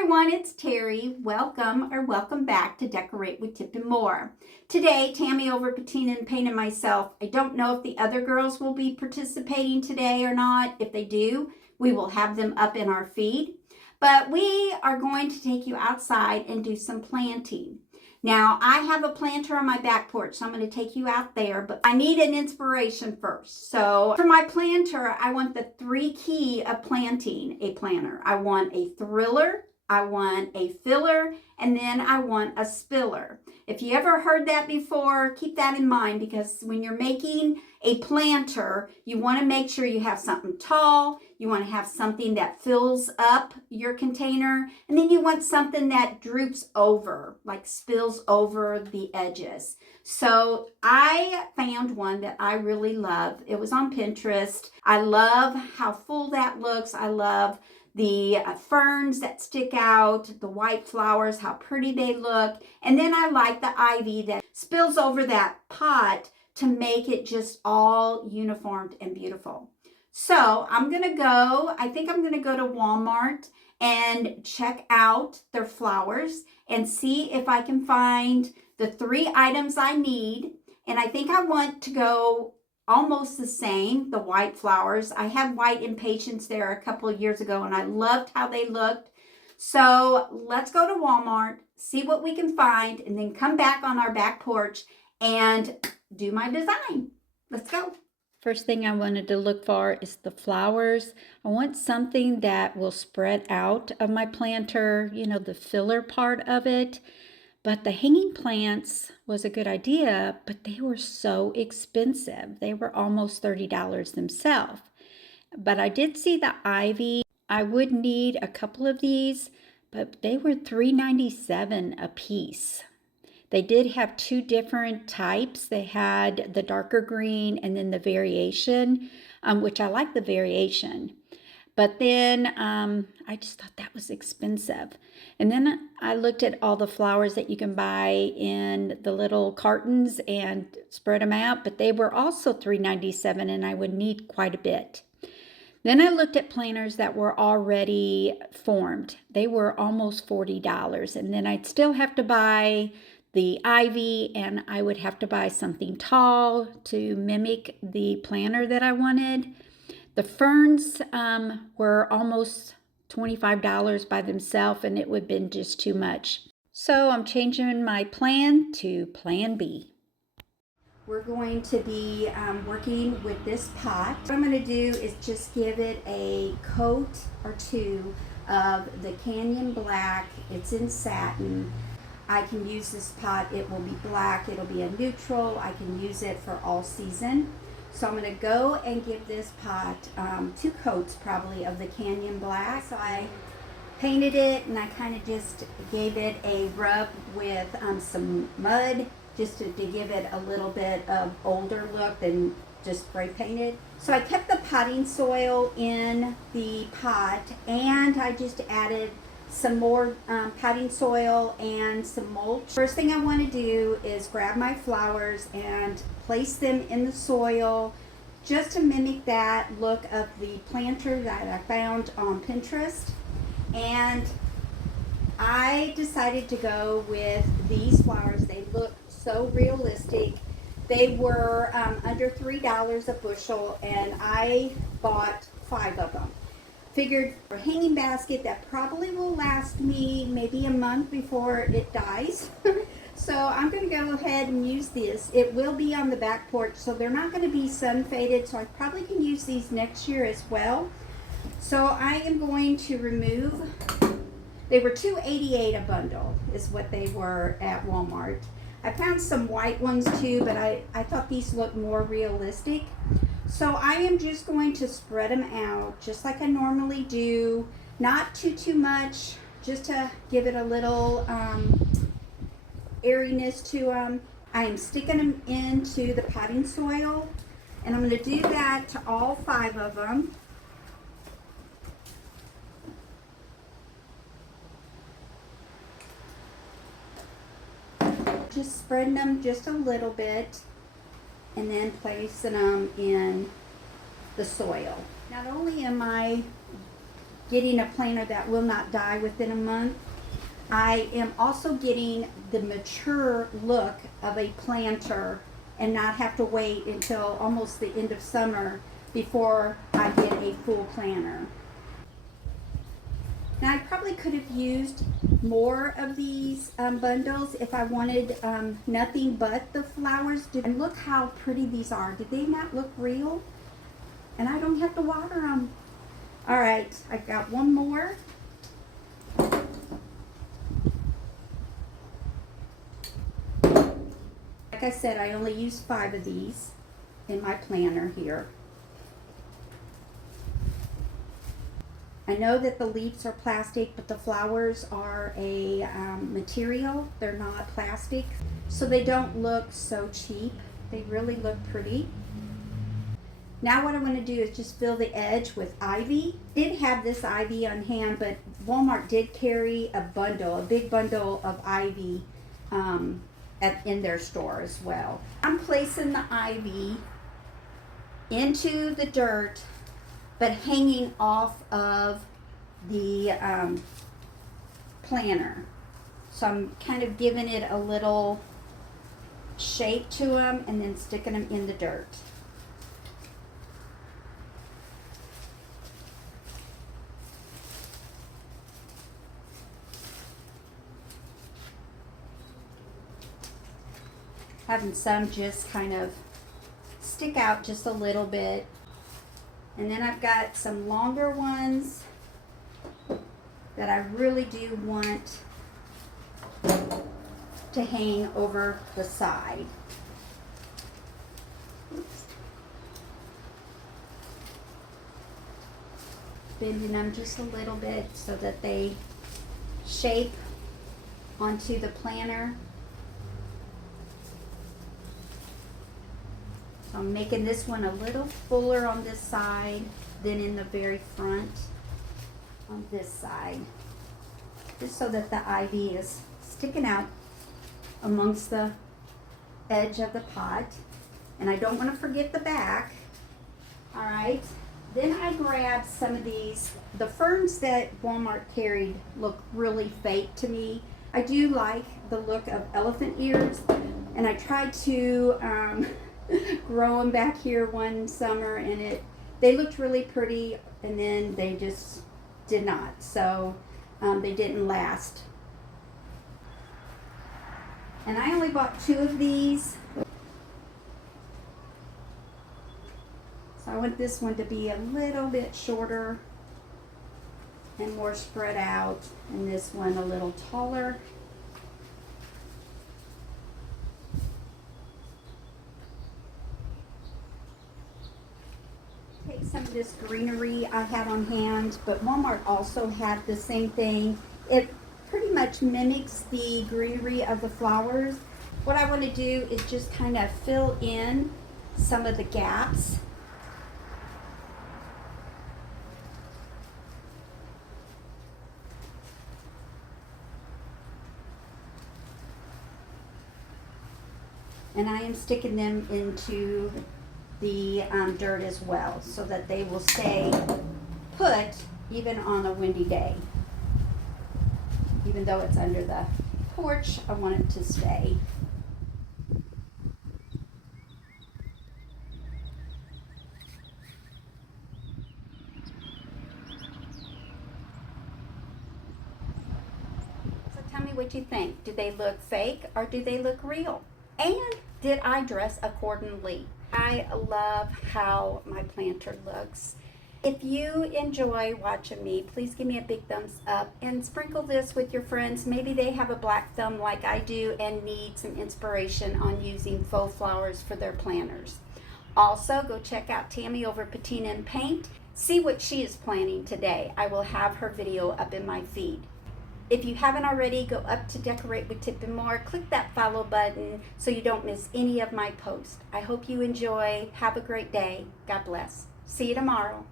everyone, it's Terry. Welcome back to Decorate with Tip and More. Today, Tammy over Patina and Paint and myself. I don't know if the other girls will be participating today or not. If they do, we will have them up in our feed. But we are going to take you outside and do some planting. Now, I have a planter on my back porch, so I'm going to take you out there, but I need an inspiration first. So for my planter, I want the 3 key of planting a planter. I want a thriller, I want a filler, and then I want a spiller. If you ever heard that before, keep that in mind, because when you're making a planter, you want to make sure you have something tall, you want to have something that fills up your container, and then you want something that droops over, like spills over the edges. So I found one that I really love. It was on Pinterest. I love how full that looks. I love the ferns that stick out, the white flowers, how pretty they look. And then I like the ivy that spills over that pot to make it just all uniformed and beautiful. So I think I'm gonna go to Walmart and check out their flowers and see if I can find the 3 items I need. And I think I want to go almost the same, the white flowers. I had white impatiens there a couple of years ago and I loved how they looked. So let's go to Walmart, see what we can find, and then come back on our back porch and do my design. Let's go. First thing I wanted to look for is the flowers. I want something that will spread out of my planter, you know, the filler part of it. But the hanging plants was a good idea, but they were so expensive. They were almost $30 themselves. But I did see the ivy. I would need a couple of these, but they were $3.97 a piece. They did have 2 different types. They had the darker green and then the variation, which I like the variation. But then I just thought that was expensive. And then I looked at all the flowers that you can buy in the little cartons and spread them out, but they were also $3.97 and I would need quite a bit. Then I looked at planters that were already formed. They were almost $40, and then I'd still have to buy the ivy, and I would have to buy something tall to mimic the planter that I wanted. The ferns were almost $25 by themselves, and it would have been just too much. So I'm changing my plan to Plan B. We're going to be working with this pot. What I'm going to do is just give it a coat or 2 of the Canyon Black. It's in satin. I can use this pot. It will be black. It'll be a neutral. I can use it for all season. So I'm going to go and give this pot 2 coats probably of the Canyon Black. So I painted it and I kind of just gave it a rub with some mud just to give it a little bit of older look than just spray painted. So I kept the potting soil in the pot and I just added some more potting soil and some mulch. First thing I want to do is grab my flowers and place them in the soil just to mimic that look of the planter that I found on Pinterest. And I decided to go with these flowers. They look so realistic. They were under $3 a bushel and I bought 5 of them. Figured for a hanging basket that probably will last me maybe a month before it dies. So I'm going to go ahead and use this. It will be on the back porch, so they're not going to be sun faded, so I probably can use these next year as well. So I am going to remove, they were $2.88 a bundle is what they were at Walmart. I found some white ones too, but I thought these looked more realistic. So I am just going to spread them out just like I normally do. Not too much, just to give it a little airiness to them. I am sticking them into the potting soil, and I'm going to do that to all 5 of them. Just spreading them just a little bit and then placing them in the soil. Not only am I getting a planter that will not die within a month. I am also getting the mature look of a planter and not have to wait until almost the end of summer before I get a full planter. Now I probably could have used more of these bundles if I wanted nothing but the flowers. And look how pretty these are. Did they not look real? And I don't have to water them. All right, I've got one more. Like I said, I only use 5 of these in my planter here. I know that the leaves are plastic, but the flowers are a material. They're not plastic, so they don't look so cheap. They really look pretty. Now what I'm going to do is just fill the edge with ivy. Did have this ivy on hand, but Walmart did carry a bundle, a big bundle of ivy in their store as well. I'm placing the ivy into the dirt, but hanging off of the planter. So I'm kind of giving it a little shape to them and then sticking them in the dirt. Having some just kind of stick out just a little bit. And then I've got some longer ones that I really do want to hang over the side. Oops. Bending them just a little bit so that they shape onto the planter. So I'm making this one a little fuller on this side than in the very front on this side, just so that the ivy is sticking out amongst the edge of the pot. And I don't want to forget the back. All right, then I grabbed some of these. The ferns that Walmart carried look really fake to me. I do like the look of elephant ears, and I tried to grow them back here one summer, and they looked really pretty, and then they just did not. So they didn't last. And I only bought 2 of these. So I want this one to be a little bit shorter and more spread out, and this one a little taller. Take some of this greenery I had on hand, but Walmart also had the same thing. It pretty much mimics the greenery of the flowers. What I want to do is just kind of fill in some of the gaps. And I am sticking them into the dirt as well, so that they will stay put even on a windy day. Even though it's under the porch, I want it to stay. So tell me what you think. Do they look fake or do they look real? And did I dress accordingly? I love how my planter looks. If you enjoy watching me, please give me a big thumbs up and sprinkle this with your friends. Maybe they have a black thumb like I do and need some inspiration on using faux flowers for their planters. Also, go check out Tammy over Patina and Paint. See what she is planning today. I will have her video up in my feed. If you haven't already, go up to Decorate with Tip and More. Click that follow button so you don't miss any of my posts. I hope you enjoy. Have a great day. God bless. See you tomorrow.